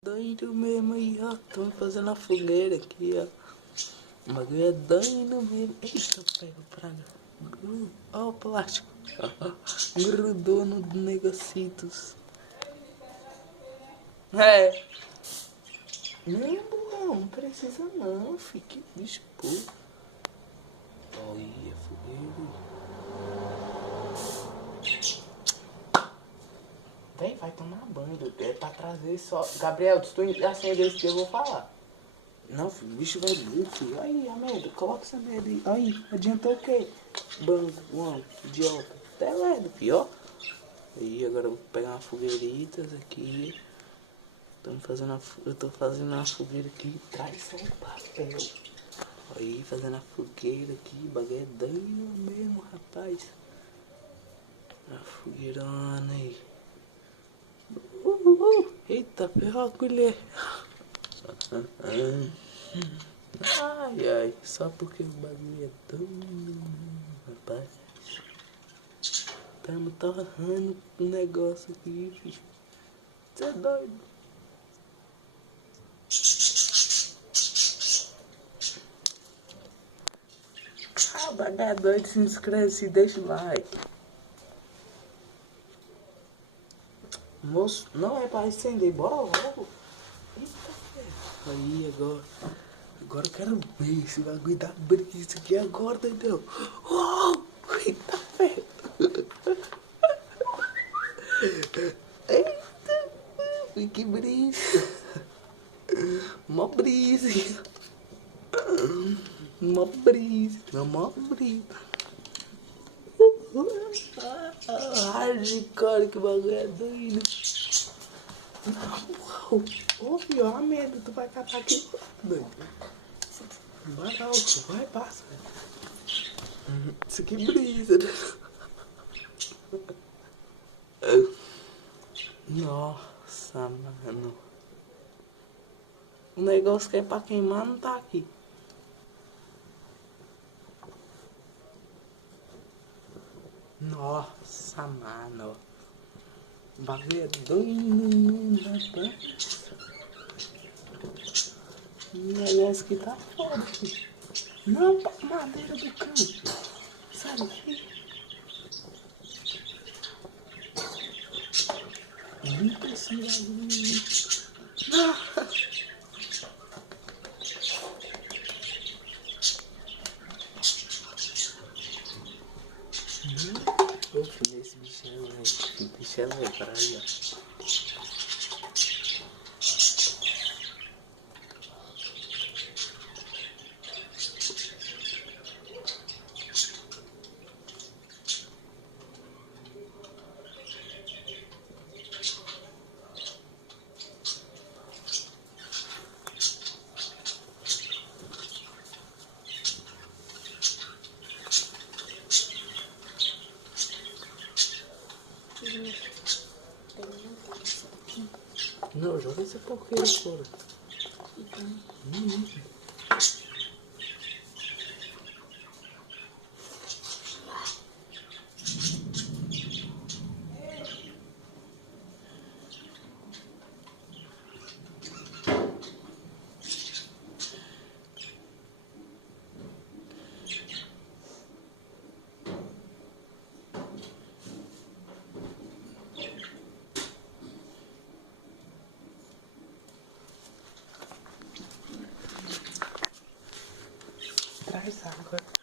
Doido mesmo aí, ó. Tô fazendo a fogueira aqui, ó. O bagulho é doido mesmo. Eita, pega praga. Ó o plástico. Grudou no negocitos. É. Não precisa não, filho. Que bicho, pô. Olha, fogueira. Vem, vai tomar banho. É pra trazer só. Gabriel, se tu acender esse dia, eu vou falar. Não, filho, o bicho vai burro, filho. Aí, a merda, coloca essa merda aí. Aí, adiantou o quê? Banco, mano, idiota. Até merda, filho, ó. Aí, agora eu vou pegar uma fogueiritas aqui. Eu tô fazendo uma fogueira aqui. Traz só o papel. Aí, fazendo a fogueira aqui. Bagulho é doido mesmo, rapaz. A fogueirona aí. Eita, ferrou a colher. Ai, ai, só porque o bagulho é doido, rapaz. Tamo torrando um negócio aqui, filho. Você é doido. Ah, o bagulho é doido, se inscreve, se deixa o like. Moço, não é pra acender, bora logo. Eita, velho. Aí, agora eu quero ver esse bagulho da brisa aqui agora, doidão. Oh, eita, velho. Eita, que brisa. Mó brisa. Mó brisa. Mó brisa. Hardcore, que bagulho é doido. Ô, filho, ó a merda, tu vai catar aqui, doido. Vai alto, vai, passa. Isso aqui brisa. Nossa, mano. O negócio que é pra queimar não tá aqui. Nossa, mano. O bagulho é doido, rapaz. O negócio que tá foda, filho. Não, madeira do cão. Sai daqui. Limpa esse bagulho. Não. Ô, filho, esse bicho é leve. Esse bicho é leve, para aí, ó. Não, joga essa porqueira fora. Traz água.